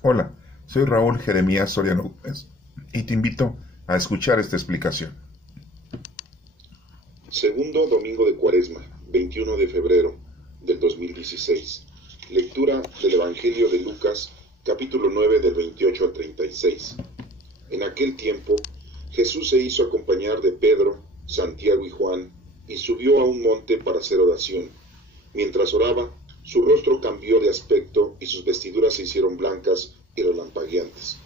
Hola, soy Raúl Jeremías Soriano Gómez y te invito a escuchar esta explicación. Segundo domingo de Cuaresma, 21 de febrero del 2016. Lectura del Evangelio de Lucas, capítulo 9 del 28 al 36. En aquel tiempo, Jesús se hizo acompañar de Pedro, Santiago y Juan, y subió a un monte para hacer oración. Mientras oraba, su rostro cambió de aspecto y sus vestiduras se hicieron blancas y relampagueantes.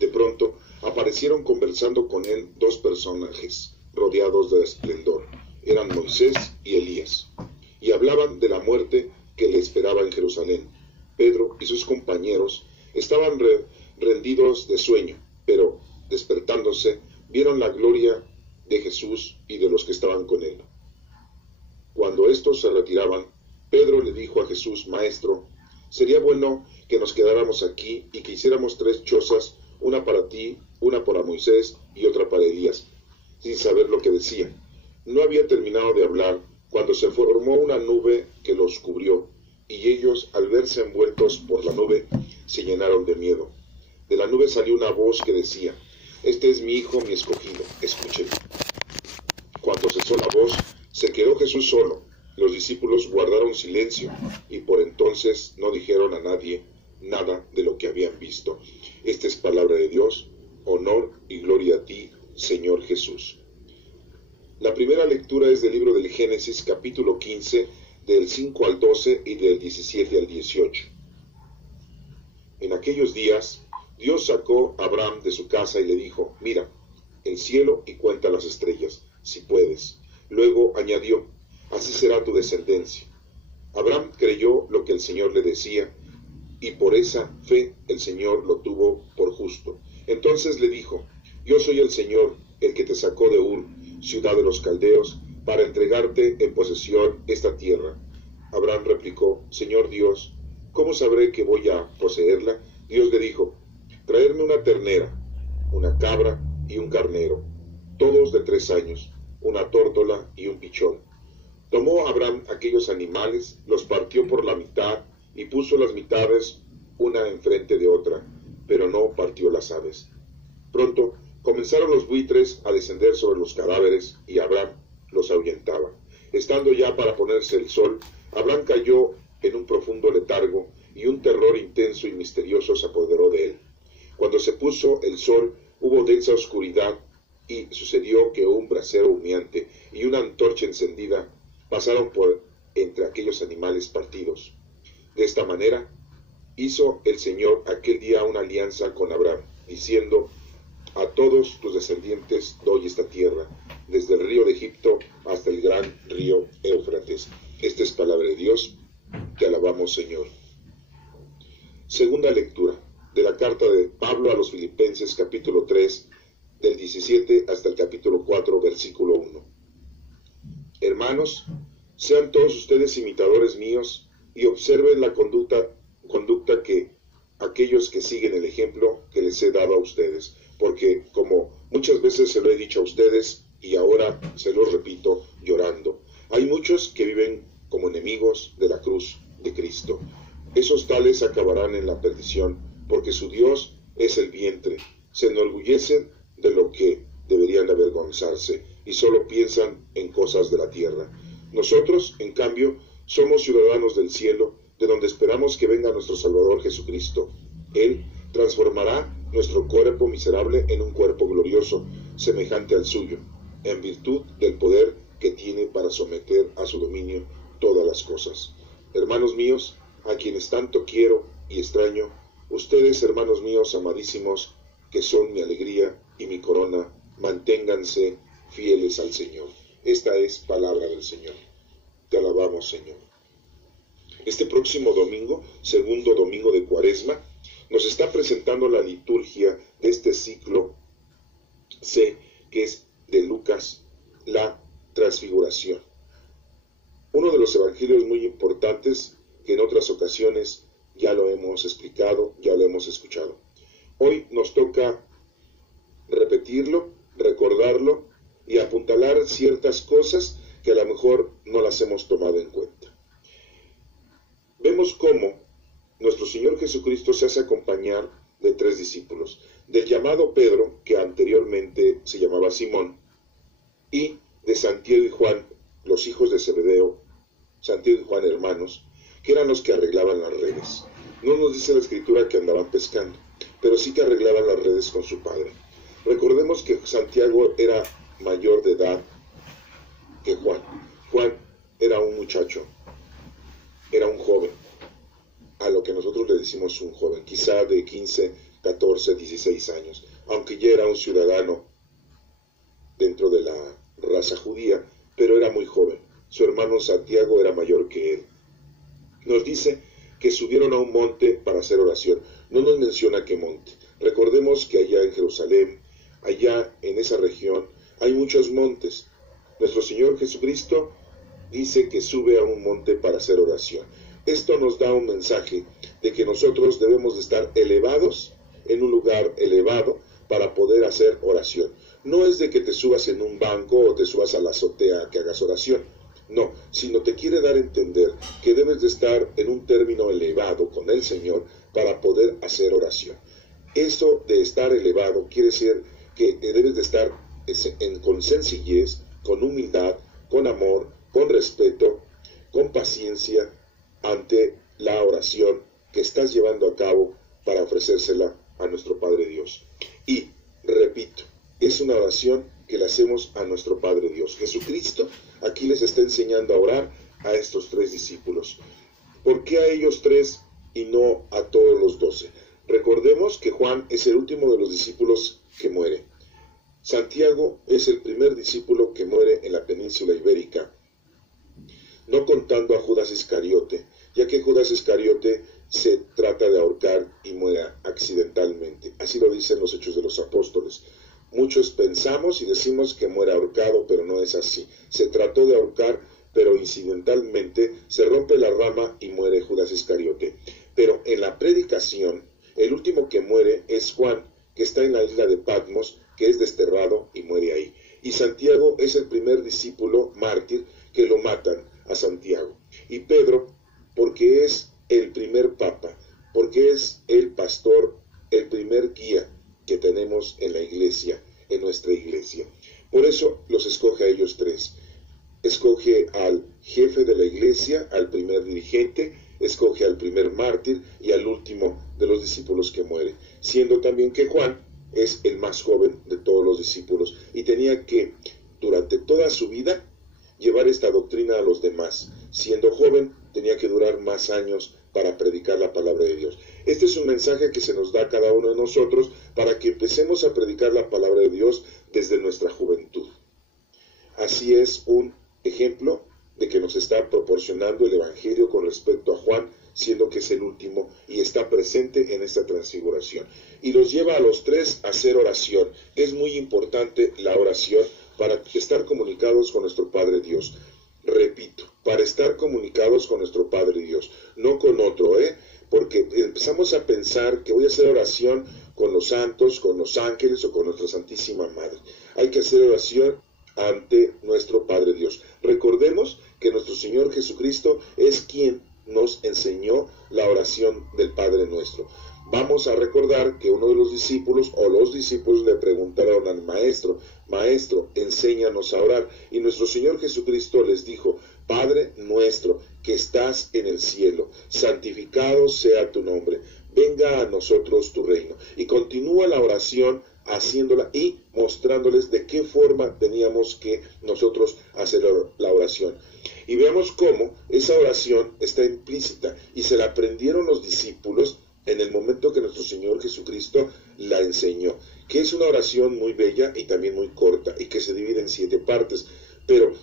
De pronto, aparecieron conversando con él dos personajes, rodeados de esplendor. Eran Moisés y Elías, y hablaban de la muerte que le esperaba en Jerusalén. Pedro y sus compañeros estaban rendidos de sueño, pero, despertándose, vieron la gloria de Jesús y de los que estaban con él. Cuando estos se retiraban, Pedro le dijo a Jesús: Maestro, sería bueno que nos quedáramos aquí y que hiciéramos 3 chozas, una para ti, una para Moisés y otra para Elías, sin saber lo que decía. No había terminado de hablar cuando se formó una nube que los cubrió, y ellos, al verse envueltos por la nube, se llenaron de miedo. De la nube salió una voz que decía: Este es mi hijo, mi escogido, escúchenlo. Cuando cesó la voz, se quedó Jesús solo. Los discípulos guardaron silencio y por entonces no dijeron a nadie nada de lo que habían visto. Esta es palabra de Dios. Honor y gloria a ti, Señor Jesús. La primera lectura es del libro del Génesis, capítulo 15, del 5 al 12 y del 17 al 18. En aquellos días, Dios sacó a Abraham de su casa y le dijo: Mira el cielo y cuenta las estrellas, si puedes. Luego añadió: Así será tu descendencia. Abraham creyó lo que el Señor le decía, y por esa fe el Señor lo tuvo por justo. Entonces le dijo: Yo soy el Señor, el que te sacó de Ur, ciudad de los caldeos, para entregarte en posesión esta tierra. Abraham replicó: Señor Dios, ¿cómo sabré que voy a poseerla? Dios le dijo: Traerme una ternera, una cabra y un carnero, todos de 3 años, una tórtola y un pichón. Tomó Abraham aquellos animales, los partió por la mitad y puso las mitades una enfrente de otra, pero no partió las aves. Pronto comenzaron los buitres a descender sobre los cadáveres y Abraham los ahuyentaba. Estando ya para ponerse el sol, Abraham cayó en un profundo letargo y un terror intenso y misterioso se apoderó de él. Cuando se puso el sol, hubo densa oscuridad y sucedió que un brasero humeante y una antorcha encendida pasaron por entre aquellos animales partidos. De esta manera hizo el Señor aquel día una alianza con Abraham, diciendo: A todos tus descendientes doy esta tierra, desde el río de Egipto hasta el gran río Éufrates. Esta es palabra de Dios. Te alabamos, Señor. Segunda lectura de la carta de Pablo a los Filipenses, capítulo 3, del 17 hasta el capítulo 4, versículo 1. Hermanos, sean todos ustedes imitadores míos y observen la conducta que aquellos que siguen el ejemplo que les he dado a ustedes, porque como muchas veces se lo he dicho a ustedes y ahora se lo repito llorando, hay muchos que viven como enemigos de la cruz de Cristo. Esos tales acabarán en la perdición, porque su Dios es el vientre. Se enorgullecen de lo que deberían avergonzarse y solo piensan en cosas de la tierra. Nosotros, en cambio, somos ciudadanos del cielo, de donde esperamos que venga nuestro Salvador Jesucristo. Él transformará nuestro cuerpo miserable en un cuerpo glorioso, semejante al suyo, en virtud del poder que tiene para someter a su dominio todas las cosas. Hermanos míos, a quienes tanto quiero y extraño, ustedes, hermanos míos amadísimos, que son mi alegría y mi corona, manténganse fieles al Señor. Esta es palabra del Señor. Te alabamos, Señor. Este próximo domingo, segundo domingo de Cuaresma, nos está presentando la liturgia de este ciclo C, que es de Lucas, la Transfiguración. Uno de los evangelios muy importantes que en otras ocasiones ya lo hemos explicado, ya lo hemos escuchado. Hoy nos toca repetirlo, recordarlo y apuntalar ciertas cosas que a lo mejor no las hemos tomado en cuenta. Vemos cómo nuestro Señor Jesucristo se hace acompañar de 3 discípulos, del llamado Pedro, que anteriormente se llamaba Simón, y de Santiago y Juan, los hijos de Zebedeo, Santiago y Juan hermanos, que eran los que arreglaban las redes. No nos dice la Escritura que andaban pescando, pero sí que arreglaban las redes con su padre. Recordemos que Santiago era mayor de edad que Juan. Juan era un muchacho, era un joven, a lo que nosotros le decimos un joven, quizá de 15, 14, 16 años, aunque ya era un ciudadano dentro de la raza judía, pero era muy joven. Su hermano Santiago era mayor que él. Nos dice que subieron a un monte para hacer oración. No nos menciona qué monte. Recordemos que allá en Jerusalén, allá en esa región, hay muchos montes. Nuestro Señor Jesucristo dice que sube a un monte para hacer oración. Esto nos da un mensaje de que nosotros debemos de estar elevados en un lugar elevado para poder hacer oración. No es de que te subas en un banco o te subas a la azotea que hagas oración. No, sino te quiere dar a entender que debes de estar en un término elevado con el Señor para poder hacer oración. Esto de estar elevado quiere decir que debes de estar con sencillez, con humildad, con amor, con respeto, con paciencia ante la oración que estás llevando a cabo para ofrecérsela a nuestro Padre Dios. Y, repito, es una oración que le hacemos a nuestro Padre Dios. Jesucristo aquí les está enseñando a orar a estos 3 discípulos. ¿Por qué a ellos 3 y no a todos los 12? Recordemos que Juan es el último de los discípulos que muere. Santiago es el primer discípulo que muere en la península ibérica, no contando a Judas Iscariote, ya que Judas Iscariote se trata de ahorcar y muere accidentalmente. Así lo dicen los Hechos de los Apóstoles. Muchos pensamos y decimos que muere ahorcado, pero no es así. Se trató de ahorcar, pero incidentalmente se rompe la rama y muere Judas Iscariote. Pero en la predicación, el último que muere es Juan, que está en la isla de Patmos, que es desterrado y muere ahí. Y Santiago es el primer discípulo mártir que lo matan a Santiago. Y Pedro, porque es el primer papa, porque es el pastor, el primer guía que tenemos en la iglesia, en nuestra iglesia. Por eso los escoge a ellos 3. Escoge al jefe de la iglesia, al primer dirigente, escoge al primer mártir y al último de los discípulos que muere, siendo también que Juan es el más joven de todos los discípulos y tenía que, durante toda su vida, llevar esta doctrina a los demás. Siendo joven, tenía que durar más años para predicar la palabra de Dios. Este es un mensaje que se nos da a cada uno de nosotros para que empecemos a predicar la palabra de Dios desde nuestra juventud. Así es un ejemplo de que nos está proporcionando el Evangelio con respecto a Juan, siendo que es el último y está presente en esta transfiguración. Y los lleva a los 3 a hacer oración. Es muy importante la oración para estar comunicados con nuestro Padre Dios. Repito, para estar comunicados con nuestro Padre Dios, no con otro, porque empezamos a pensar que voy a hacer oración con los santos, con los ángeles o con nuestra Santísima Madre. Hay que hacer oración ante nuestro Padre Dios. Recordemos que nuestro Señor Jesucristo es quien nos enseñó la oración del Padre Nuestro. Vamos a recordar que uno de los discípulos o los discípulos le preguntaron al maestro, Maestro, enséñanos a orar. Y nuestro Señor Jesucristo les dijo, Padre nuestro que estás en el cielo, santificado sea tu nombre, venga a nosotros tu reino. Y continúa la oración haciéndola y mostrándoles de qué forma teníamos que nosotros hacer la oración. Y veamos cómo esa oración está implícita y se la aprendieron los discípulos en el momento que nuestro Señor Jesucristo la enseñó, que es una oración muy bella y también muy corta y que se divide en 7 partes, pero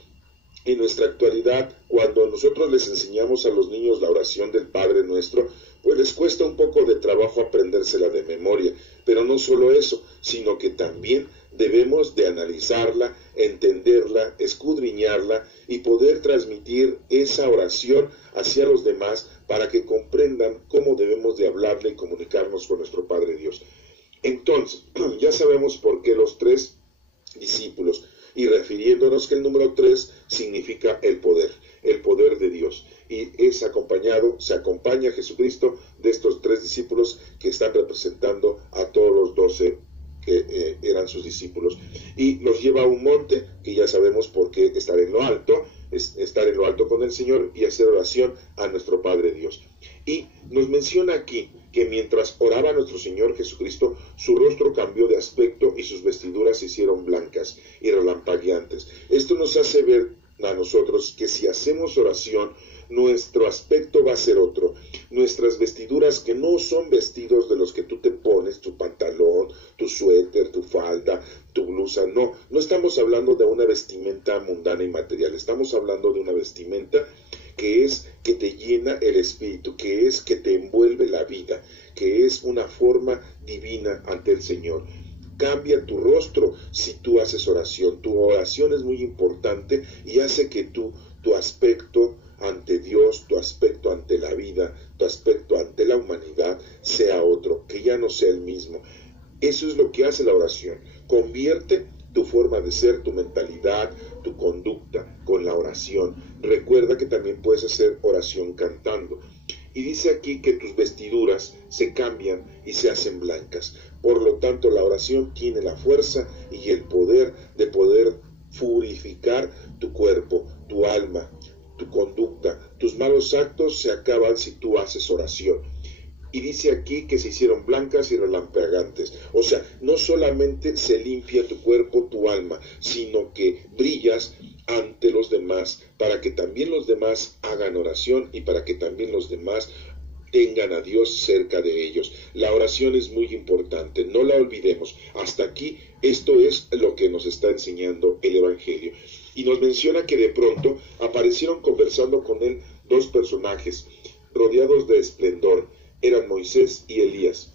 en nuestra actualidad, cuando nosotros les enseñamos a los niños la oración del Padre Nuestro, pues les cuesta un poco de trabajo aprendérsela de memoria, pero no solo eso, sino que también debemos de analizarla, entenderla, escudriñarla y poder transmitir esa oración hacia los demás para que comprendan cómo debemos de hablarle y comunicarnos con nuestro Padre Dios. Entonces, ya sabemos por qué los 3 discípulos, y refiriéndonos que el número 3 significa el poder de Dios. y se acompaña a Jesucristo de estos 3 discípulos que están representando a todos los 12 que eran sus discípulos, y los lleva a un monte que ya sabemos por qué estar en lo alto, es estar en lo alto con el Señor y hacer oración a nuestro Padre Dios. Y nos menciona aquí que mientras oraba nuestro Señor Jesucristo, su rostro cambió de aspecto y sus vestiduras se hicieron blancas y relampagueantes. Esto nos hace ver a nosotros que si hacemos oración, nuestro aspecto va a ser otro. Nuestras vestiduras, que no son vestidos de los que tú te pones, tu pantalón, tu suéter, tu falda, tu blusa, no estamos hablando de una vestimenta mundana y material, estamos hablando de una vestimenta que te llena el espíritu, que te envuelve la vida, que es una forma divina ante el Señor. Cambia tu rostro si tú haces oración. Tu oración es muy importante y hace que tu aspecto ante Dios, tu aspecto ante la vida, tu aspecto ante la humanidad sea otro, que ya no sea el mismo. Eso es lo que hace la oración. Convierte tu forma de ser, tu mentalidad, tu conducta con la oración. Recuerda que también puedes hacer oración cantando. Y dice aquí que tus vestiduras se cambian y se hacen blancas. Por lo tanto, la oración tiene la fuerza y el poder de poder purificar tu cuerpo, tu alma, tu conducta. Tus malos actos se acaban si tú haces oración. Y dice aquí que se hicieron blancas y relampagantes. O sea, no solamente se limpia tu cuerpo, tu alma, sino que brillas ante los demás, para que también los demás hagan oración y para que también los demás tengan a Dios cerca de ellos. La oración es muy importante, no la olvidemos. Hasta aquí, esto es lo que nos está enseñando el Evangelio. Y nos menciona que de pronto aparecieron conversando con él 2 personajes, rodeados de esplendor. Eran Moisés y Elías.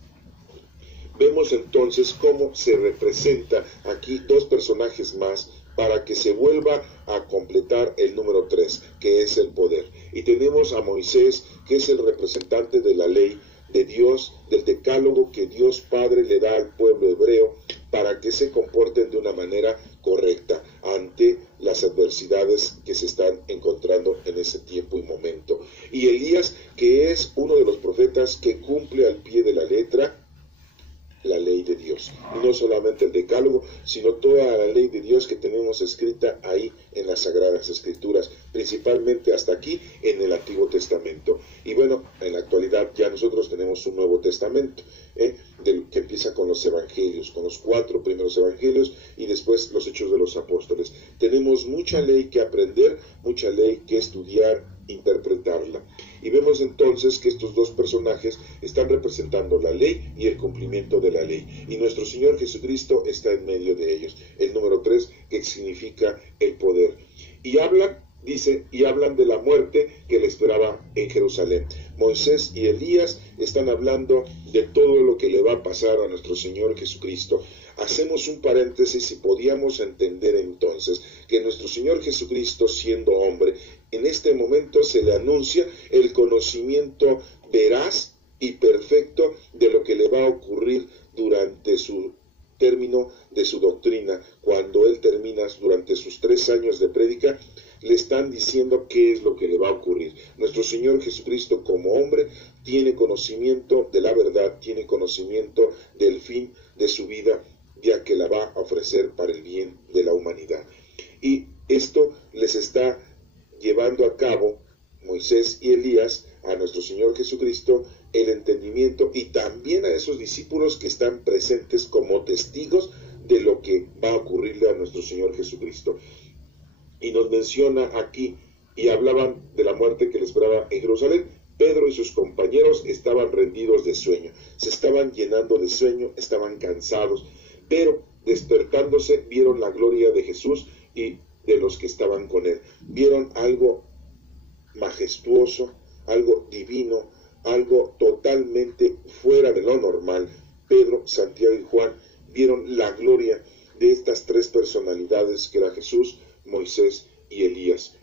Vemos entonces cómo se representa aquí 2 personajes más para que se vuelva a completar el número 3, que es el poder. Y tenemos a Moisés, que es el representante de la ley de Dios, del decálogo que Dios Padre le da al pueblo hebreo para que se comporten de una manera correcta ante las adversidades que se están encontrando en ese tiempo y momento. Y Elías, que es uno de los profetas que cumple al pie de la letra la ley de Dios, y no solamente el decálogo, sino toda la ley de Dios que tenemos escrita ahí en las Sagradas Escrituras, principalmente hasta aquí en el Antiguo Testamento. Y bueno, en la actualidad ya nosotros tenemos un Nuevo Testamento, que empieza con los Evangelios, con los 4 primeros Evangelios y después los Hechos de los Apóstoles. Tenemos mucha ley que aprender, mucha ley que estudiar, interpretarla. Y vemos entonces que estos 2 personajes están representando la ley y el cumplimiento de la ley. Y nuestro Señor Jesucristo está en medio de ellos. El número 3, que significa el poder. Y hablan de la muerte que le esperaba en Jerusalén. Moisés y Elías están hablando de todo lo que le va a pasar a nuestro Señor Jesucristo. Hacemos un paréntesis y podíamos entender entonces que nuestro Señor Jesucristo, siendo hombre, en este momento se le anuncia el conocimiento veraz y perfecto de lo que le va a ocurrir durante su término de su doctrina. Cuando él termina durante sus 3 años de prédica, le están diciendo qué es lo que le va a ocurrir. Nuestro Señor Jesucristo, como hombre, tiene conocimiento de la verdad, tiene conocimiento del fin de su vida, ya que la va a ofrecer para el bien de la humanidad. Y esto les está llevando a cabo Moisés y Elías a nuestro Señor Jesucristo el entendimiento, y también a esos discípulos que están presentes como testigos de lo que va a ocurrirle a nuestro Señor Jesucristo. Y nos menciona aquí, y hablaban de la muerte que le esperaba en Jerusalén. Pedro y sus compañeros estaban rendidos de sueño, se estaban llenando de sueño, estaban cansados, pero despertándose vieron la gloria de Jesús y de los que estaban con él. Vieron algo majestuoso, algo divino, algo totalmente fuera de lo normal. Pedro, Santiago y Juan vieron la gloria de estas 3 personalidades que era Jesús, Moisés y Elías.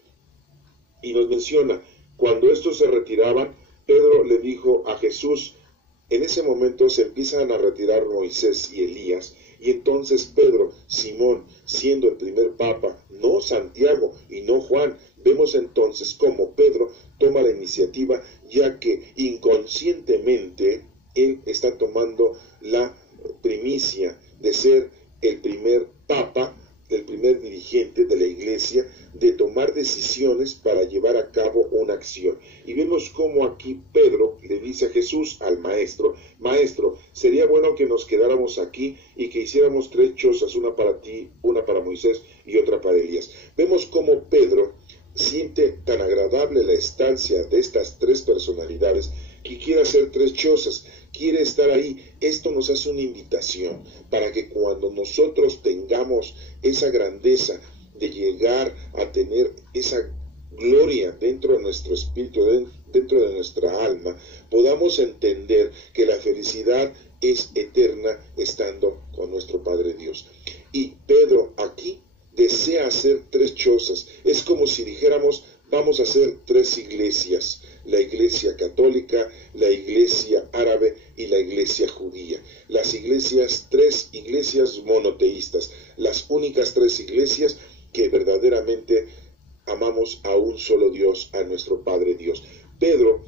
Y nos menciona, cuando estos se retiraban, Pedro le dijo a Jesús, en ese momento se empiezan a retirar Moisés y Elías, Y entonces Pedro, Simón, siendo el primer papa, no Santiago y no Juan, vemos entonces cómo Pedro toma la iniciativa, ya que inconscientemente él está tomando la primicia de ser el primer papa, el primer dirigente de la iglesia, de tomar decisiones para llevar a cabo una acción. Y vemos cómo aquí Pedro le dice a Jesús, al maestro, maestro, sería bueno que nos quedáramos aquí y que hiciéramos 3 chozas, una para ti, una para Moisés y otra para Elías. Vemos cómo Pedro siente tan agradable la estancia de estas 3 personalidades que quiere hacer 3 chozas, quiere estar ahí. Esto nos hace una invitación para que cuando nosotros tengamos esa grandeza de llegar a tener esa gloria dentro de nuestro espíritu, dentro de nuestra alma, podamos entender que la felicidad es eterna estando con nuestro Padre Dios. Y Pedro aquí desea hacer 3 chozas. Es como si dijéramos, vamos a hacer 3 iglesias: la iglesia católica, la iglesia árabe y la iglesia judía. Las iglesias, 3 iglesias monoteístas, las únicas 3 iglesias que verdaderamente amamos a un solo Dios, a nuestro Padre Dios. Pedro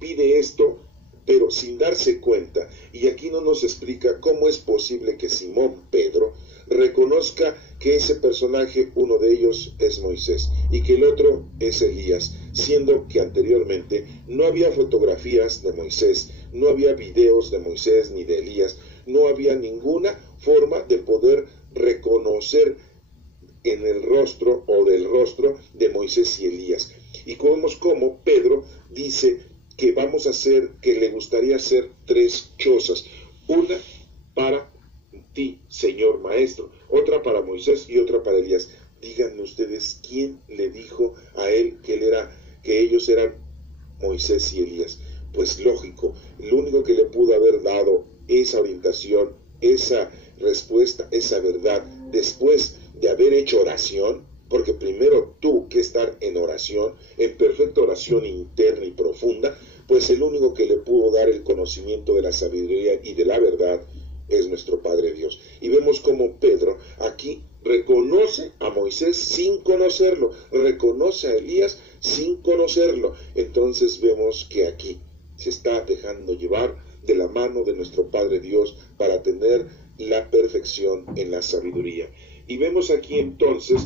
pide esto, pero sin darse cuenta, y aquí no nos explica cómo es posible que Simón Pedro reconozca que ese personaje, uno de ellos es Moisés y que el otro es Elías, siendo que anteriormente no había fotografías de Moisés, no había videos de Moisés ni de Elías, no había ninguna forma de poder reconocer en el rostro o del rostro de Moisés y Elías. Y vemos cómo Pedro dice que vamos a hacer, que le gustaría hacer 3 chozas, una para ti, Señor Maestro, otra para Moisés y otra para Elías. Díganme ustedes, ¿quién le dijo a él que ellos eran Moisés y Elías? Pues lógico, lo único que le pudo haber dado esa orientación, esa respuesta, esa verdad, después de haber hecho oración, porque primero tuvo que estar en oración, en perfecta oración interna y profunda, pues el único que le pudo dar el conocimiento de la sabiduría y de la verdad es nuestro Padre Dios. Y vemos como Pedro aquí reconoce a Moisés sin conocerlo, reconoce a Elías sin conocerlo. Entonces vemos que aquí se está dejando llevar de la mano de nuestro Padre Dios para tener la perfección en la sabiduría. Y vemos aquí entonces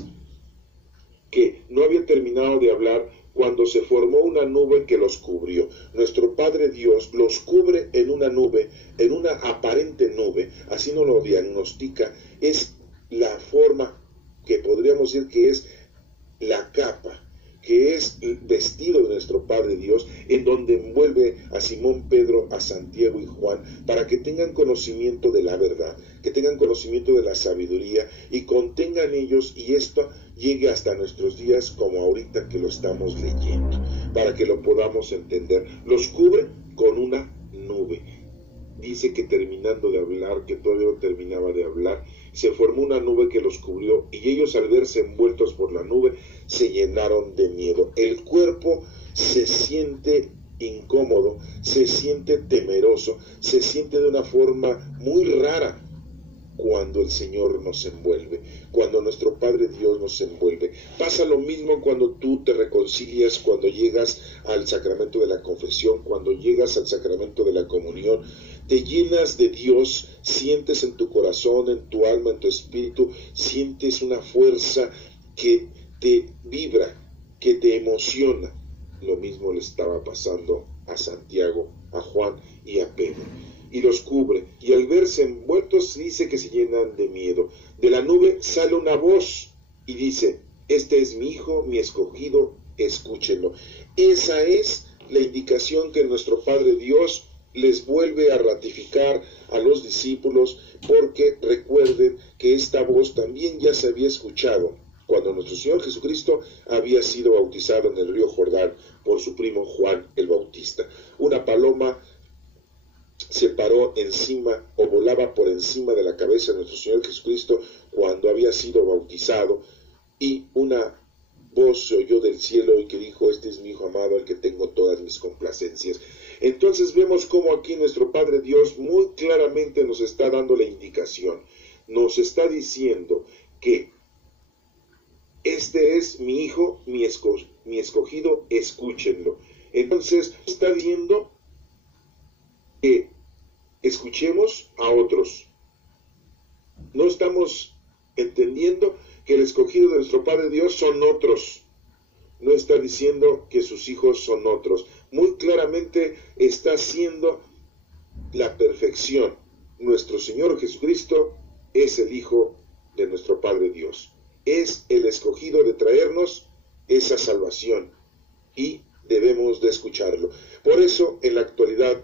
que no había terminado de hablar cuando se formó una nube que los cubrió. Nuestro Padre Dios los cubre en una nube, en una aparente nube, así nos lo diagnostica. Es la forma que podríamos decir que es la capa, que es el vestido de nuestro Padre Dios, en donde envuelve a Simón Pedro, a Santiago y Juan, para que tengan conocimiento de la verdad, que tengan conocimiento de la sabiduría y contengan ellos, y esto llegue hasta nuestros días como ahorita que lo estamos leyendo, para que lo podamos entender. Los cubre con una nube. Dice que terminando de hablar, que todavía no terminaba de hablar, se formó una nube que los cubrió, y ellos al verse envueltos por la nube se llenaron de miedo. El cuerpo se siente incómodo, se siente temeroso, se siente de una forma muy rara cuando el Señor nos envuelve, cuando nuestro Padre Dios nos envuelve. Pasa lo mismo cuando tú te reconcilias, cuando llegas al sacramento de la confesión, cuando llegas al sacramento de la comunión. Te llenas de Dios, sientes en tu corazón, en tu alma, en tu espíritu, sientes una fuerza que te vibra, que te emociona. Lo mismo le estaba pasando a Santiago, a Juan y a Pedro. Y los cubre, y al verse envueltos dice que se llenan de miedo. De la nube sale una voz y dice: este es mi hijo, mi escogido, escúchenlo. Esa es la indicación que nuestro Padre Dios les vuelve a ratificar a los discípulos, porque recuerden que esta voz también ya se había escuchado cuando nuestro Señor Jesucristo había sido bautizado en el río Jordán por su primo Juan el Bautista. Una paloma se paró encima o volaba por encima de la cabeza de nuestro Señor Jesucristo cuando había sido bautizado, y una voz se oyó del cielo y que dijo: este es mi Hijo amado, al que tengo todas mis complacencias. Entonces vemos cómo aquí nuestro Padre Dios muy claramente nos está dando la indicación nos está diciendo que este es mi hijo, mi escogido, escúchenlo. Entonces está diciendo que escuchemos a otros. No estamos entendiendo que el escogido de nuestro Padre Dios son otros. No está diciendo que sus hijos son otros. Muy claramente está haciendo la perfección. Nuestro Señor Jesucristo es el Hijo de nuestro Padre Dios. Es el escogido de traernos esa salvación y debemos de escucharlo. Por eso, en la actualidad,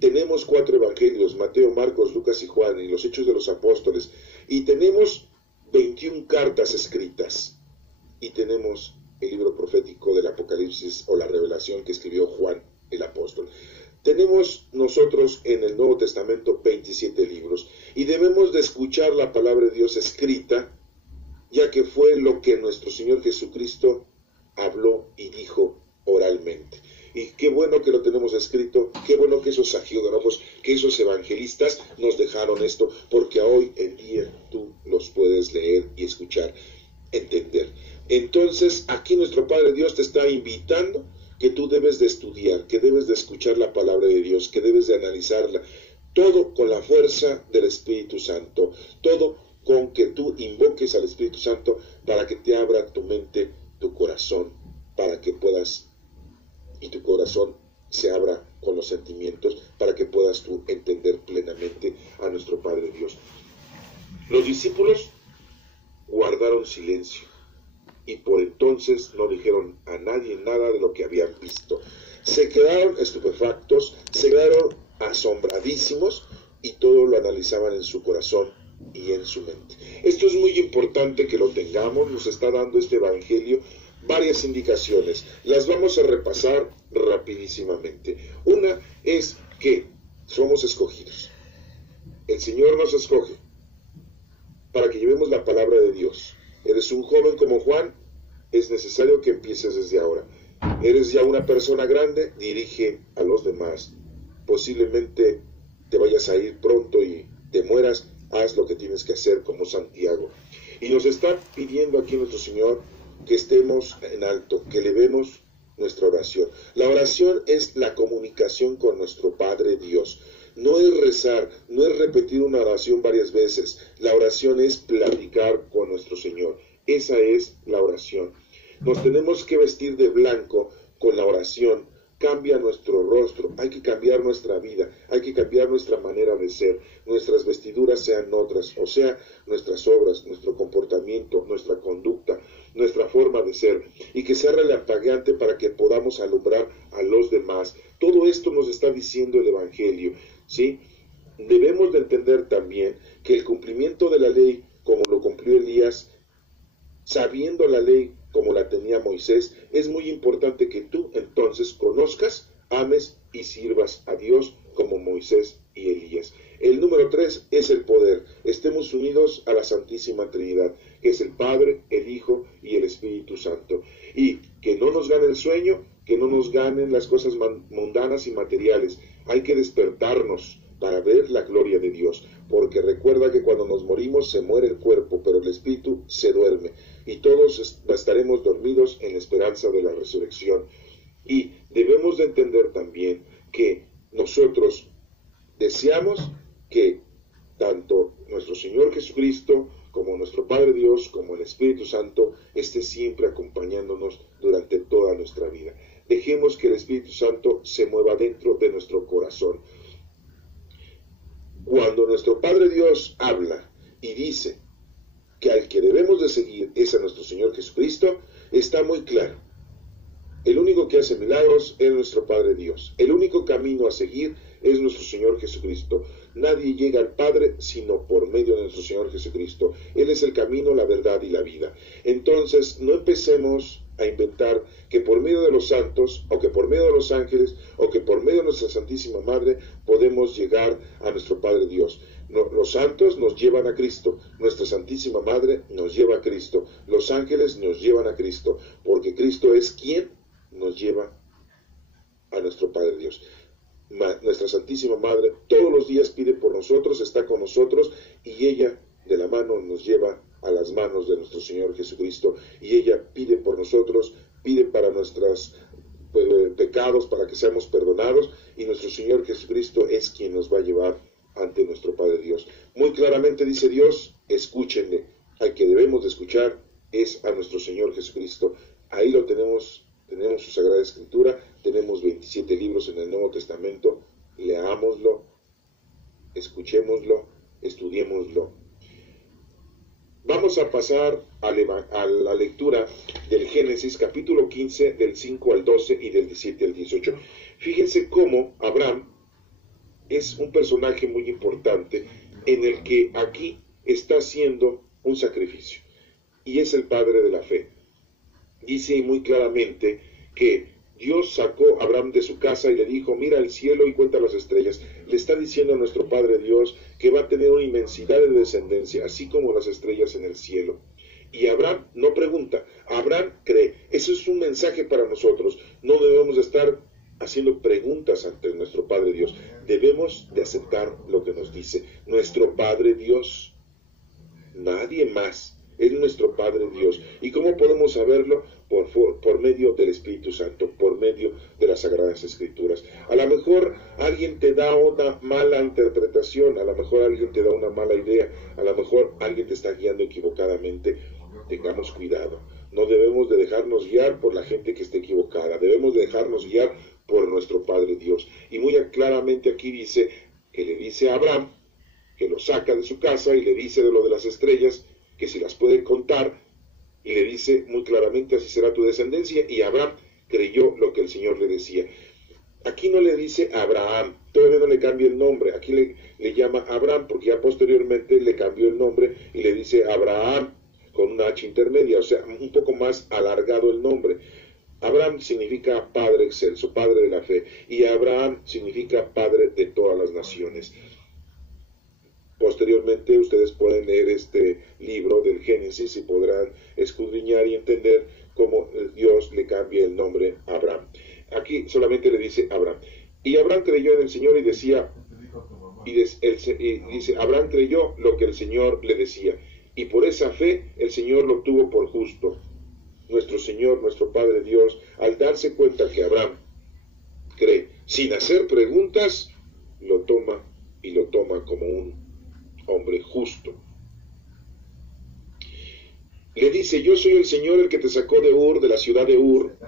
tenemos 4 evangelios, Mateo, Marcos, Lucas y Juan, y los Hechos de los Apóstoles, y tenemos 21 cartas escritas, y tenemos el libro profético del Apocalipsis o la revelación que escribió Juan el apóstol. Tenemos nosotros en el Nuevo Testamento 27 libros, y debemos de escuchar la palabra de Dios escrita, ya que fue lo que nuestro Señor Jesucristo habló y dijo oralmente. Y qué bueno que lo tenemos escrito, qué bueno que esos agiógrafos, que esos evangelistas nos dejaron esto, porque hoy en día tú los puedes leer y escuchar, entender. Entonces, aquí nuestro Padre Dios te está invitando que tú debes de estudiar, que debes de escuchar la palabra de Dios, que debes de analizarla, todo con la fuerza del Espíritu Santo, todo con que tú invoques al Espíritu Santo para que te abra tu mente, tu corazón, para que puedas, y tu corazón se abra con los sentimientos, para que puedas tú entender plenamente a nuestro Padre Dios. Los discípulos guardaron silencio y por entonces no dijeron a nadie nada de lo que habían visto. Se quedaron estupefactos, se quedaron asombradísimos y todo lo analizaban en su corazón y en su mente. Esto es muy importante que lo tengamos, nos está dando este evangelio varias indicaciones. Las vamos a repasar rapidísimamente. Una es que somos escogidos. El Señor nos escoge para que llevemos la palabra de Dios. Eres un joven como Juan, es necesario que empieces desde ahora. Eres ya una persona grande, dirige a los demás. Posiblemente te vayas a ir pronto y te mueras, haz lo que tienes que hacer como Santiago. Y nos está pidiendo aquí nuestro Señor que estemos en alto, que elevemos nuestra oración. La oración es la comunicación con nuestro Padre Dios. No es rezar, no es repetir una oración varias veces. La oración es platicar con nuestro Señor. Esa es la oración. Nos tenemos que vestir de blanco con la oración. Cambia nuestro rostro, hay que cambiar nuestra vida, hay que cambiar nuestra manera de ser. Nuestras vestiduras sean otras, o sea, nuestras obras, nuestro comportamiento, nuestra conducta, nuestra forma de ser, y que sea relampagueante para que podamos alumbrar a los demás. Todo esto nos está diciendo el Evangelio, ¿sí? Debemos de entender también que el cumplimiento de la ley, como lo cumplió Elías, sabiendo la ley como la tenía Moisés, es muy importante que tú entonces conozcas, ames y sirvas a Dios como Moisés y Elías. El número 3 es el poder. Estemos unidos a la Santísima Trinidad, que es el Padre, el Hijo y el Espíritu Santo. Y que no nos gane el sueño, que no nos ganen las cosas mundanas y materiales. Hay que despertarnos para ver la gloria de Dios, porque recuerda que cuando nos morimos se muere el cuerpo, pero el espíritu se duerme, y todos estaremos dormidos en la esperanza de la resurrección. Y debemos de entender también que nosotros deseamos que tanto nuestro Señor Jesucristo, como nuestro Padre Dios, como el Espíritu Santo, esté siempre acompañándonos durante toda nuestra vida. Dejemos que el Espíritu Santo se mueva dentro de nuestro corazón. Cuando nuestro Padre Dios habla y dice que al que debemos de seguir es a nuestro Señor Jesucristo, está muy claro. El único que hace milagros es nuestro Padre Dios. El único camino a seguir es nuestro Señor Jesucristo. Nadie llega al Padre sino por medio de nuestro Señor Jesucristo. Él es el camino, la verdad y la vida. Entonces, no empecemos a inventar que por medio de los santos, o que por medio de los ángeles, o que por medio de nuestra Santísima Madre podemos llegar a nuestro Padre Dios. No, los santos nos llevan a Cristo, nuestra Santísima Madre nos lleva a Cristo, los ángeles nos llevan a Cristo, porque Cristo es quien nos lleva a nuestro Padre Dios. Nuestra Santísima Madre todos los días pide por nosotros, está con nosotros, y ella de la mano nos lleva a las manos de nuestro Señor Jesucristo, y ella pide por nosotros, pide para nuestros pecados, para que seamos perdonados, y nuestro Señor Jesucristo es quien nos va a llevar ante nuestro Padre Dios. Muy claramente dice Dios, escúchenle, al que debemos de escuchar es a nuestro Señor Jesucristo. Ahí lo tenemos su Sagrada Escritura, tenemos 27 libros en el Nuevo Testamento, leámoslo, escuchémoslo, estudiémoslo. Vamos a pasar a la lectura del Génesis, capítulo 15, del 5 al 12 y del 17 al 18. Fíjense cómo Abraham es un personaje muy importante en el que aquí está haciendo un sacrificio, y es el padre de la fe. Dice muy claramente que Dios sacó a Abraham de su casa y le dijo, mira el cielo y cuenta las estrellas. Le está diciendo a nuestro Padre Dios que va a tener una inmensidad de descendencia, así como las estrellas en el cielo. Y Abraham no pregunta, Abraham cree. Eso es un mensaje para nosotros. No debemos de estar haciendo preguntas ante nuestro Padre Dios. Debemos de aceptar lo que nos dice nuestro Padre Dios. Nadie más. Es nuestro Padre Dios. ¿Y cómo podemos saberlo? Por medio del Espíritu Santo, por medio de las Sagradas Escrituras. A lo mejor alguien te da una mala interpretación, a lo mejor alguien te da una mala idea, a lo mejor alguien te está guiando equivocadamente. Tengamos cuidado. No debemos de dejarnos guiar por la gente que esté equivocada. Debemos de dejarnos guiar por nuestro Padre Dios. Y muy claramente aquí dice que le dice a Abraham, que lo saca de su casa y le dice de lo de las estrellas, que si las puede contar, y le dice muy claramente, así será tu descendencia, y Abraham creyó lo que el Señor le decía. Aquí no le dice Abraham, todavía no le cambia el nombre, aquí le llama Abraham, porque ya posteriormente le cambió el nombre y le dice Abraham, con una H intermedia, o sea, un poco más alargado el nombre. Abraham significa Padre excelso, Padre de la fe, y Abraham significa Padre de todas las naciones. Posteriormente ustedes pueden leer este libro del Génesis y podrán escudriñar y entender cómo Dios le cambia el nombre a Abraham. Aquí solamente le dice Abraham. Y Abraham creyó en el Señor y decía, dice, Abraham creyó lo que el Señor le decía, y por esa fe el Señor lo tuvo por justo. Nuestro Señor, nuestro Padre Dios, al darse cuenta que Abraham cree, sin hacer preguntas, lo toma como un hombre justo. Le dice, yo soy el Señor el que te sacó de Ur, de la ciudad de Ur,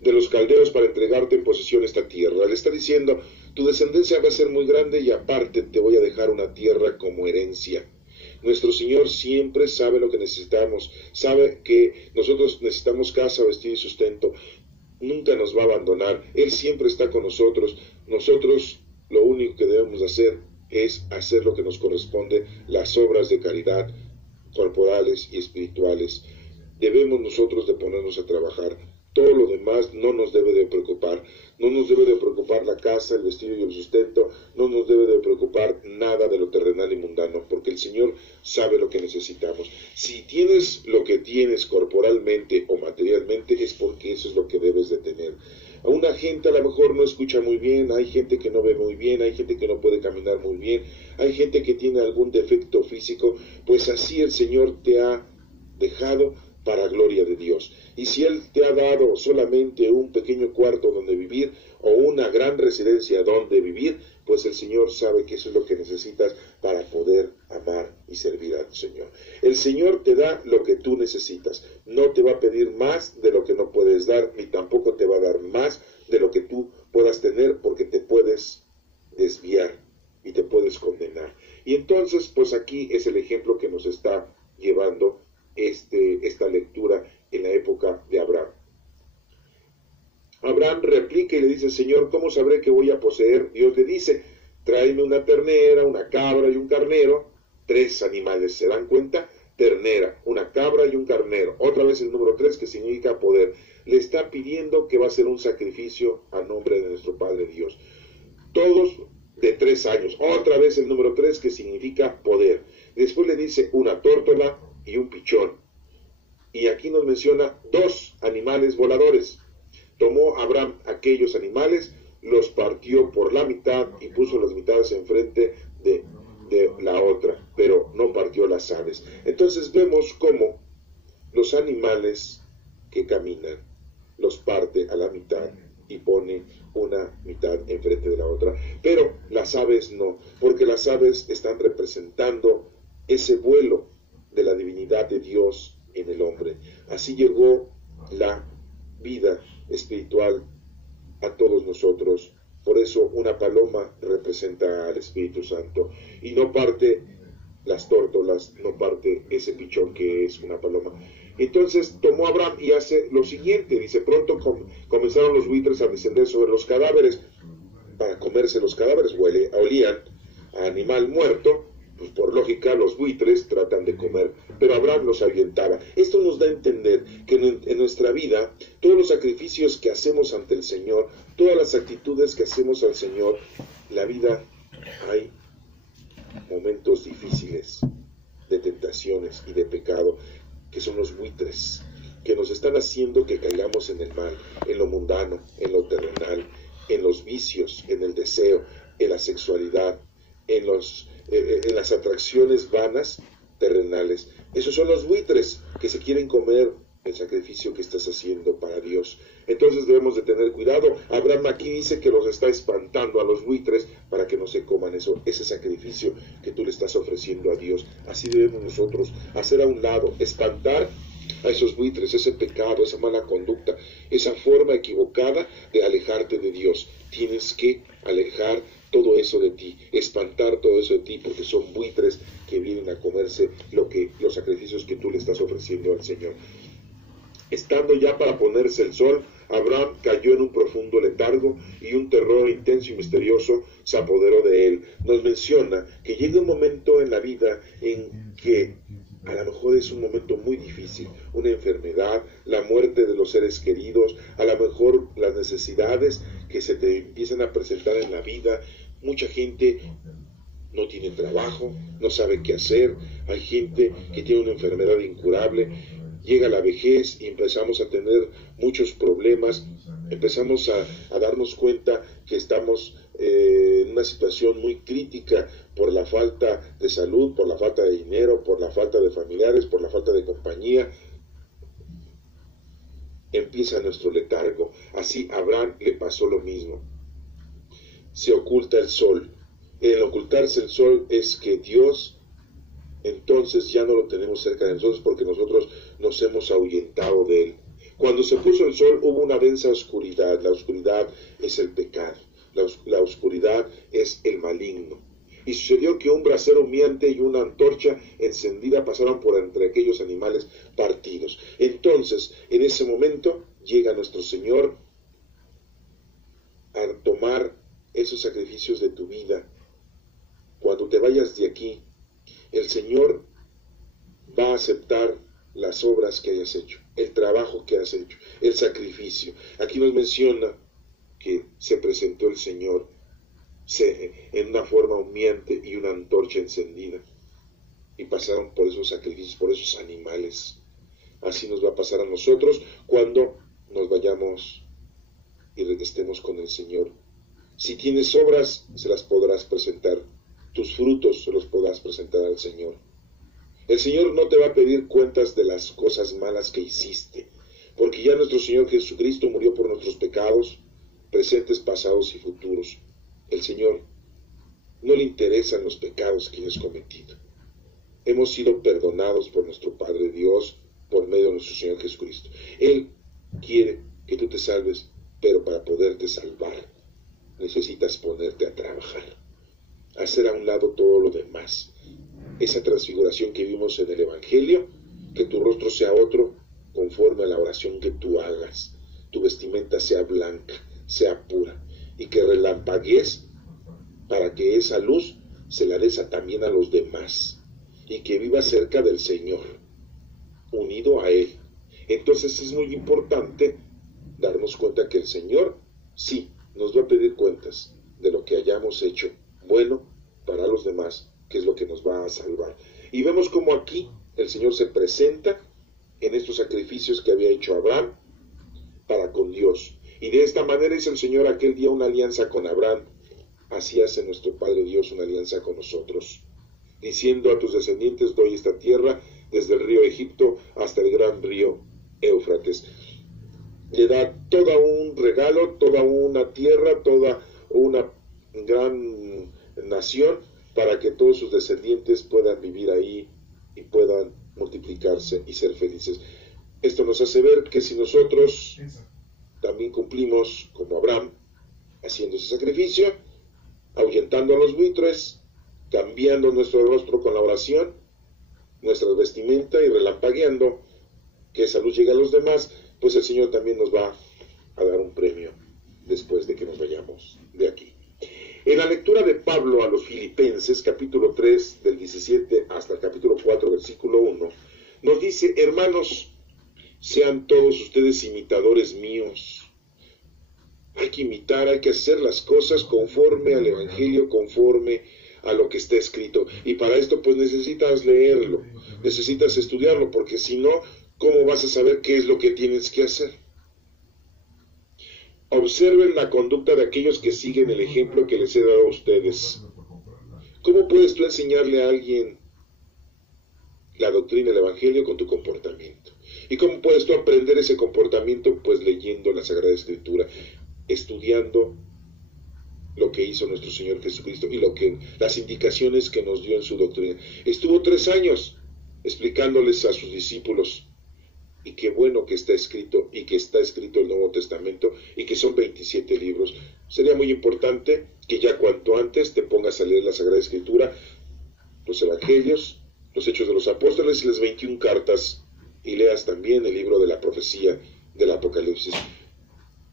de los caldeos, para entregarte en posesión esta tierra. Le está diciendo, tu descendencia va a ser muy grande y aparte te voy a dejar una tierra como herencia. Nuestro Señor siempre sabe lo que necesitamos, sabe que nosotros necesitamos casa, vestido y sustento. Nunca nos va a abandonar, Él siempre está con nosotros. Nosotros lo único que debemos hacer es hacer lo que nos corresponde, las obras de caridad corporales y espirituales. Debemos nosotros de ponernos a trabajar. Todo lo demás no nos debe de preocupar. No nos debe de preocupar la casa, el vestido y el sustento. No nos debe de preocupar nada de lo terrenal y mundano, porque el Señor sabe lo que necesitamos. Si tienes lo que tienes corporalmente o materialmente, es porque eso es lo que debes de tener. A una gente a lo mejor no escucha muy bien, hay gente que no ve muy bien, hay gente que no puede caminar muy bien, hay gente que tiene algún defecto físico, pues así el Señor te ha dejado para gloria de Dios. Y si Él te ha dado solamente un pequeño cuarto donde vivir o una gran residencia donde vivir, pues el Señor sabe que eso es lo que necesitas para poder amar y servir al Señor. El Señor te da lo que tú necesitas. No te va a pedir más de lo que no puedes dar, ni tampoco te va a dar más de lo que tú puedas tener, porque te puedes desviar y te puedes condenar. Y entonces, pues aquí es el ejemplo que nos está llevando esta lectura en la época de Abraham. Abraham replica y le dice, Señor, ¿cómo sabré que voy a poseer? Dios le dice, tráeme una ternera, una cabra y un carnero, 3 animales, ¿se dan cuenta? Ternera, una cabra y un carnero. Otra vez el número 3, que significa poder. Le está pidiendo que va a hacer un sacrificio a nombre de nuestro Padre Dios. Todos de 3 años. Otra vez el número 3, que significa poder. Después le dice una tórtola y un pichón. Y aquí nos menciona 2 animales voladores. Tomó Abraham aquellos animales, los partió por la mitad y puso las mitades enfrente de de la otra, pero no partió las aves. Entonces vemos cómo los animales que caminan los parte a la mitad y pone una mitad enfrente de la otra, pero las aves no, porque las aves están representando ese vuelo de la divinidad de Dios en el hombre. Así llegó la vida espiritual a todos nosotros. Por eso una paloma representa al Espíritu Santo y no parte las tórtolas, no parte ese pichón que es una paloma. Entonces tomó Abraham y hace lo siguiente, dice, pronto comenzaron los buitres a descender sobre los cadáveres para comerse los cadáveres, olían a animal muerto, pues por lógica los buitres tratan de comer, pero Abraham los ahuyentaba. Esto nos da a entender que en nuestra vida, todos los sacrificios que hacemos ante el Señor, todas las actitudes que hacemos al Señor, la vida hay momentos difíciles de tentaciones y de pecado, que son los buitres, que nos están haciendo que caigamos en el mal, en lo mundano, en lo terrenal, en los vicios, en el deseo, en la sexualidad, en las atracciones vanas terrenales. Esos son los buitres que se quieren comer el sacrificio que estás haciendo para Dios. Entonces debemos de tener cuidado. Abraham aquí dice que los está espantando a los buitres para que no se coman ese sacrificio que tú le estás ofreciendo a Dios. Así debemos nosotros hacer a un lado, espantar a esos buitres, ese pecado, esa mala conducta, esa forma equivocada de alejarte de Dios. Tienes que alejar todo eso de ti, espantar todo eso de ti, porque son buitres que vienen a comerse los sacrificios que tú le estás ofreciendo al Señor. Estando ya para ponerse el sol, Abraham cayó en un profundo letargo y un terror intenso y misterioso se apoderó de él. Nos menciona que llega un momento en la vida en que a lo mejor es un momento muy difícil, una enfermedad, la muerte de los seres queridos, a lo mejor las necesidades que se te empiezan a presentar en la vida. Mucha gente no tiene trabajo, no sabe qué hacer, hay gente que tiene una enfermedad incurable, llega la vejez y empezamos a tener muchos problemas, empezamos a darnos cuenta que estamos en una situación muy crítica por la falta de salud, por la falta de dinero, por la falta de familiares, por la falta de compañía. Empieza nuestro letargo. Así a Abraham le pasó lo mismo. Se oculta el sol. El ocultarse el sol es que Dios entonces ya no lo tenemos cerca de nosotros porque nosotros nos hemos ahuyentado de él. Cuando se puso el sol hubo una densa oscuridad. La oscuridad es el pecado. La oscuridad es el maligno. Y sucedió que un brasero humeante y una antorcha encendida pasaron por entre aquellos animales partidos. Entonces, en ese momento, llega nuestro Señor a tomar esos sacrificios de tu vida. Cuando te vayas de aquí, el Señor va a aceptar las obras que hayas hecho, el trabajo que has hecho, el sacrificio. Aquí nos menciona que se presentó el Señor en una forma humeante y una antorcha encendida, y pasaron por esos sacrificios, por esos animales. Así nos va a pasar a nosotros cuando nos vayamos y estemos con el Señor. Si tienes obras, se las podrás presentar, tus frutos se los podrás presentar al Señor. El Señor no te va a pedir cuentas de las cosas malas que hiciste, porque ya nuestro Señor Jesucristo murió por nuestros pecados, presentes, pasados y futuros. El Señor no le interesan los pecados que hemos cometido. Hemos sido perdonados por nuestro Padre Dios por medio de nuestro Señor Jesucristo. Él quiere que tú te salves, pero para poderte salvar necesitas ponerte a trabajar, hacer a un lado todo lo demás. Esa transfiguración que vimos en el Evangelio, que tu rostro sea otro conforme a la oración que tú hagas, tu vestimenta sea blanca, sea pura, y que relampaguees para que esa luz se la des también a los demás, y que vivas cerca del Señor, unido a Él. Entonces es muy importante darnos cuenta que el Señor sí nos va a pedir cuentas de lo que hayamos hecho bueno para los demás, que es lo que nos va a salvar. Y vemos como aquí el Señor se presenta en estos sacrificios que había hecho Abraham para con Dios. Y de esta manera hizo el Señor aquel día una alianza con Abraham. Así hace nuestro Padre Dios una alianza con nosotros. diciendo: a tus descendientes doy esta tierra, desde el río Egipto hasta el gran río Éufrates. Le da todo un regalo, toda una tierra, toda una gran nación, para que todos sus descendientes puedan vivir ahí y puedan multiplicarse y ser felices. Esto nos hace ver que si nosotros también cumplimos como Abraham, haciendo ese sacrificio, ahuyentando a los buitres, cambiando nuestro rostro con la oración, nuestra vestimenta, y relampagueando que esa luz llegue a los demás, pues el Señor también nos va a dar un premio después de que nos vayamos de aquí. En la lectura de Pablo a los Filipenses, capítulo 3, del 17 hasta el capítulo 4, versículo 1, nos dice: hermanos, sean todos ustedes imitadores míos. Hay que imitar, hay que hacer las cosas conforme al Evangelio, conforme a lo que está escrito. Y para esto pues necesitas leerlo, necesitas estudiarlo, porque si no, ¿cómo vas a saber qué es lo que tienes que hacer? Observen la conducta de aquellos que siguen el ejemplo que les he dado a ustedes. ¿Cómo puedes tú enseñarle a alguien la doctrina del Evangelio? Con tu comportamiento. ¿Y cómo puedes tú aprender ese comportamiento? Pues leyendo la Sagrada Escritura, estudiando lo que hizo nuestro Señor Jesucristo y las indicaciones que nos dio en su doctrina. Estuvo 3 años explicándoles a sus discípulos, y qué bueno que está escrito, y que está escrito el Nuevo Testamento, y que son 27 libros. Sería muy importante que ya cuanto antes te pongas a leer la Sagrada Escritura, los Evangelios, los Hechos de los Apóstoles y las 21 cartas, y leas también el libro de la profecía del Apocalipsis.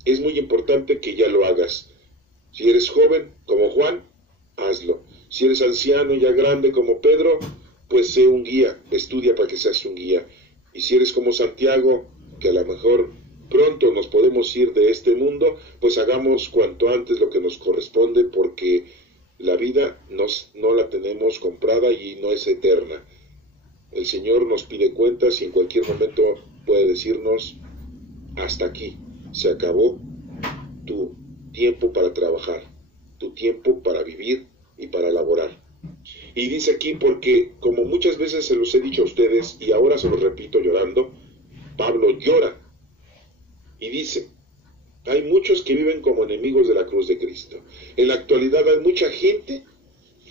Es muy importante que ya lo hagas. Si eres joven, como Juan, hazlo. Si eres anciano y ya grande, como Pedro, pues sé un guía, estudia para que seas un guía. Y si eres como Santiago, que a lo mejor pronto nos podemos ir de este mundo, pues hagamos cuanto antes lo que nos corresponde, porque la vida no la tenemos comprada y no es eterna. El Señor nos pide cuentas y en cualquier momento puede decirnos: hasta aquí, se acabó tu tiempo para trabajar, tu tiempo para vivir y para laborar. Y dice aquí, porque como muchas veces se los he dicho a ustedes, y ahora se los repito llorando, Pablo llora y dice: hay muchos que viven como enemigos de la cruz de Cristo. En la actualidad hay mucha gente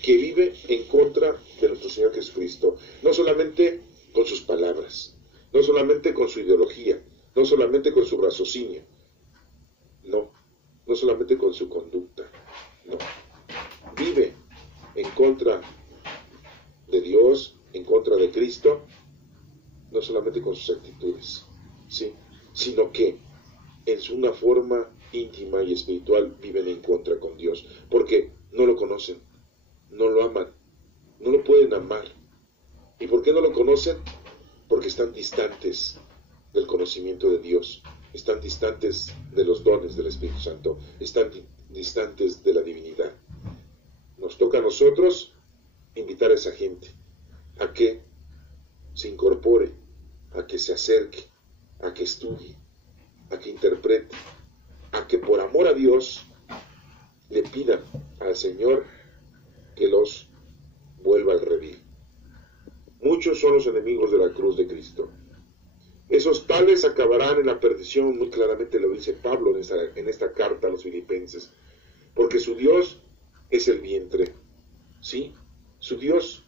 que vive en contra de nuestro Señor Jesucristo, no solamente con sus palabras, no solamente con su ideología, no solamente con su raciocinio, no solamente con su conducta, no. Vive en contra de Dios, en contra de Cristo, no solamente con sus actitudes, ¿sí?, sino que en una forma íntima y espiritual viven en contra con Dios, porque no lo conocen, no lo aman, no lo pueden amar. ¿Y por qué no lo conocen? Porque están distantes del conocimiento de Dios, están distantes de los dones del Espíritu Santo, están distantes de la divinidad. Nos toca a nosotros invitar a esa gente a que se incorpore, a que se acerque, a que estudie, a que interprete, a que por amor a Dios le pidan al Señor que los vuelva al redil. Muchos son los enemigos de la cruz de Cristo. Esos tales acabarán en la perdición, muy claramente lo dice Pablo en esta carta a los Filipenses, porque su Dios es el vientre, ¿sí? Su Dios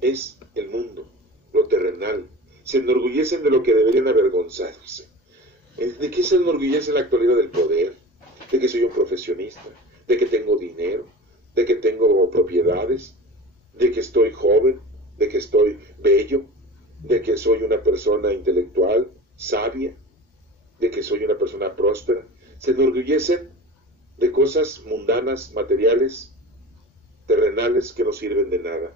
es el mundo, lo terrenal. Se enorgullecen de lo que deberían avergonzarse. ¿De qué se enorgullece en la actualidad? Del poder, de que soy un profesionista, de que tengo dinero, de que tengo propiedades, de que estoy joven, de que estoy bello, de que soy una persona intelectual, sabia, de que soy una persona próspera. Se enorgullecen de cosas mundanas, materiales, terrenales, que no sirven de nada.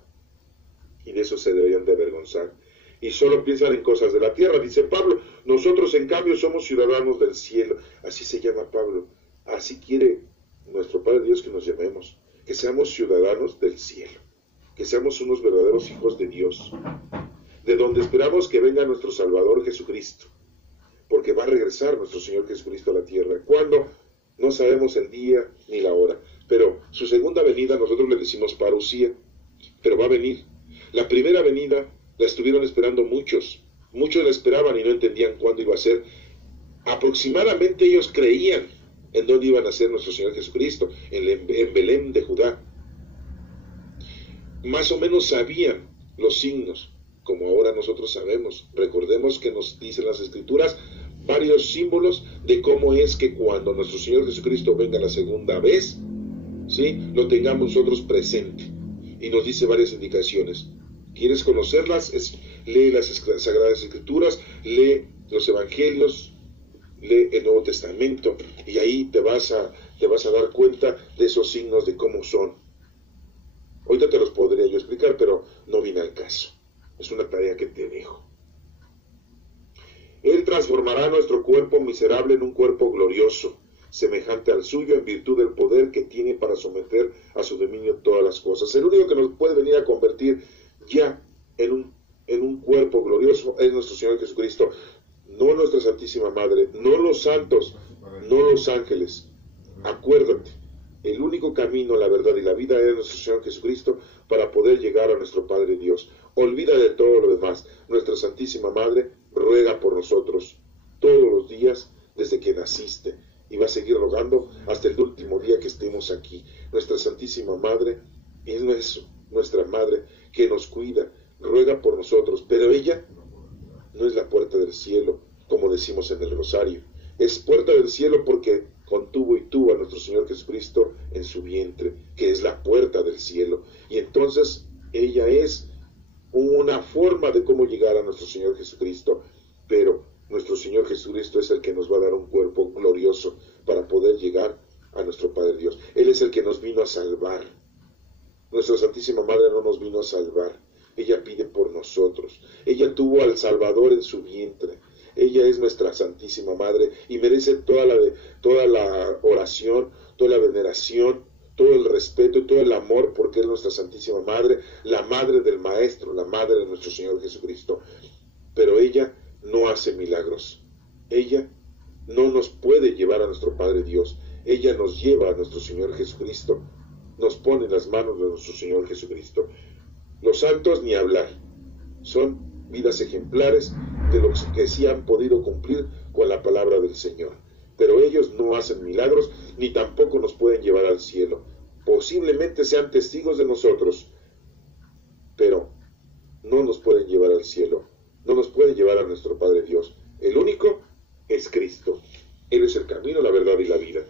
Y de eso se deberían de avergonzar. Y solo piensan en cosas de la tierra, dice Pablo. Nosotros, en cambio, somos ciudadanos del cielo. Así se llama Pablo. Así quiere nuestro Padre Dios que nos llamemos, que seamos ciudadanos del cielo, que seamos unos verdaderos hijos de Dios, de donde esperamos que venga nuestro Salvador Jesucristo, porque va a regresar nuestro Señor Jesucristo a la tierra. ¿Cuándo? No sabemos el día ni la hora, pero su segunda venida nosotros le decimos parusía. pero va a venir. La primera venida la estuvieron esperando muchos la esperaban y no entendían cuándo iba a ser. Aproximadamente ellos creían en dónde iba a nacer nuestro Señor Jesucristo, en Belén de Judá. Más o menos sabían los signos, como ahora nosotros sabemos. Recordemos que nos dicen las Escrituras varios símbolos de cómo es que cuando nuestro Señor Jesucristo venga la segunda vez, ¿sí?, lo tengamos nosotros presente. Y nos dice varias indicaciones. ¿Quieres conocerlas? Lee las Sagradas Escrituras, lee los Evangelios, lee el Nuevo Testamento, y ahí te vas a dar cuenta de esos signos, de cómo son. Ahorita te los podría yo explicar, pero no viene al caso. Es una tarea que te dejo. Él transformará nuestro cuerpo miserable en un cuerpo glorioso, semejante al suyo, en virtud del poder que tiene para someter a su dominio todas las cosas. El único que nos puede venir a convertir ya en un cuerpo glorioso es nuestro Señor Jesucristo, no nuestra Santísima Madre, no los santos, no los ángeles. Acuérdate, el único camino, la verdad y la vida es nuestro Señor Jesucristo para poder llegar a nuestro Padre Dios. Olvida de todo lo demás. Nuestra Santísima Madre ruega por nosotros todos los días desde que naciste, y va a seguir rogando hasta el último día que estemos aquí. Nuestra Santísima Madre es nuestra Madre que nos cuida, ruega por nosotros, pero ella no es la puerta del cielo, como decimos en el rosario. Es puerta del cielo porque contuvo y tuvo a nuestro Señor Jesucristo en su vientre, que es la puerta del cielo. Y entonces ella es una forma de cómo llegar a nuestro Señor Jesucristo, pero nuestro Señor Jesucristo es el que nos va a dar un cuerpo glorioso para poder llegar a nuestro Padre Dios. Él es el que nos vino a salvar. Nuestra Santísima Madre no nos vino a salvar. Ella pide por nosotros. Ella tuvo al Salvador en su vientre. Ella es nuestra Santísima Madre y merece toda la oración, toda la veneración, todo el respeto y todo el amor, porque es nuestra Santísima Madre, la Madre del Maestro, la Madre de nuestro Señor Jesucristo. Pero ella no hace milagros. Ella no nos puede llevar a nuestro Padre Dios. Ella nos lleva a nuestro Señor Jesucristo. Nos pone en las manos de nuestro Señor Jesucristo. Los santos ni hablar. Son vidas ejemplares de los que sí han podido cumplir con la palabra del Señor. Pero ellos no hacen milagros, ni tampoco nos pueden llevar al cielo. Posiblemente sean testigos de nosotros, pero no nos pueden llevar al cielo. No nos puede llevar a nuestro Padre Dios. El único es Cristo. Él es el camino, la verdad y la vida.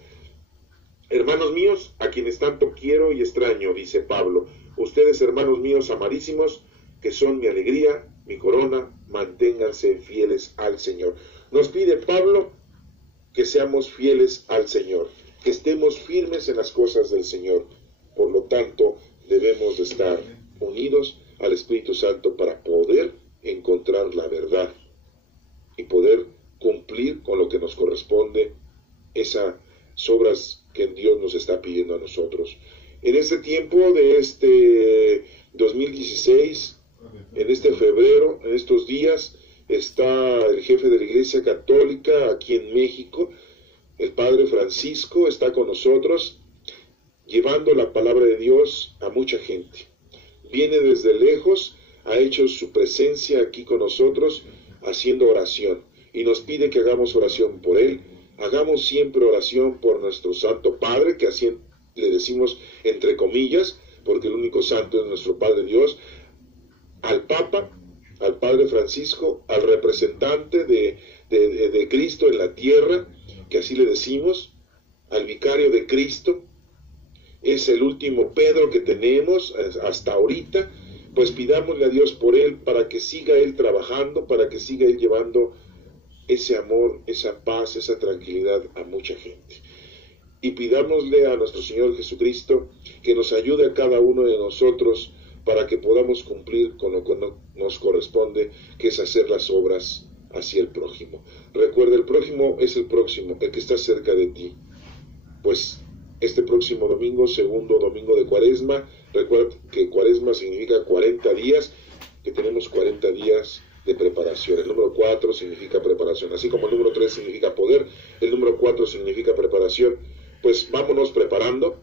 Hermanos míos, a quienes tanto quiero y extraño, dice Pablo, ustedes, hermanos míos amadísimos, que son mi alegría, mi corona, manténganse fieles al Señor. Nos pide Pablo que seamos fieles al Señor, que estemos firmes en las cosas del Señor. Por lo tanto, debemos de estar unidos al Espíritu Santo para poder encontrar la verdad y poder cumplir con lo que nos corresponde, esas obras que Dios nos está pidiendo a nosotros. En este tiempo de este 2016, en este febrero, en estos días, está el jefe de la Iglesia Católica aquí en México, el Padre Francisco, está con nosotros, llevando la palabra de Dios a mucha gente. Viene desde lejos, ha hecho su presencia aquí con nosotros, haciendo oración, y nos pide que hagamos oración por él. Hagamos siempre oración por nuestro Santo Padre, que así le decimos entre comillas, porque el único santo es nuestro Padre Dios, al Papa, al Padre Francisco, al representante de Cristo en la tierra, que así le decimos, al vicario de Cristo. Es el último Pedro que tenemos hasta ahorita, pues pidámosle a Dios por él, para que siga él trabajando, para que siga él llevando ese amor, esa paz, esa tranquilidad a mucha gente. Y pidámosle a nuestro Señor Jesucristo que nos ayude a cada uno de nosotros para que podamos cumplir con lo que nos corresponde, que es hacer las obras hacia el prójimo. Recuerda, el prójimo es el próximo, el que está cerca de ti. Pues este próximo domingo, segundo domingo de Cuaresma, recuerda que Cuaresma significa 40 días, que tenemos 40 días de preparación. El número 4 significa preparación, así como el número 3 significa poder, el número 4 significa preparación. Pues vámonos preparando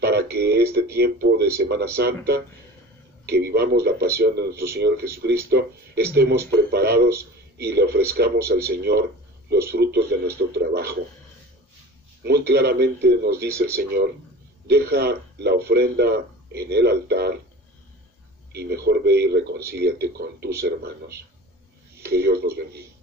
para que este tiempo de Semana Santa que vivamos la pasión de nuestro Señor Jesucristo, estemos preparados y le ofrezcamos al Señor los frutos de nuestro trabajo. Muy claramente nos dice el Señor, deja la ofrenda en el altar y mejor ve y reconcíliate con tus hermanos. Que Dios los bendiga.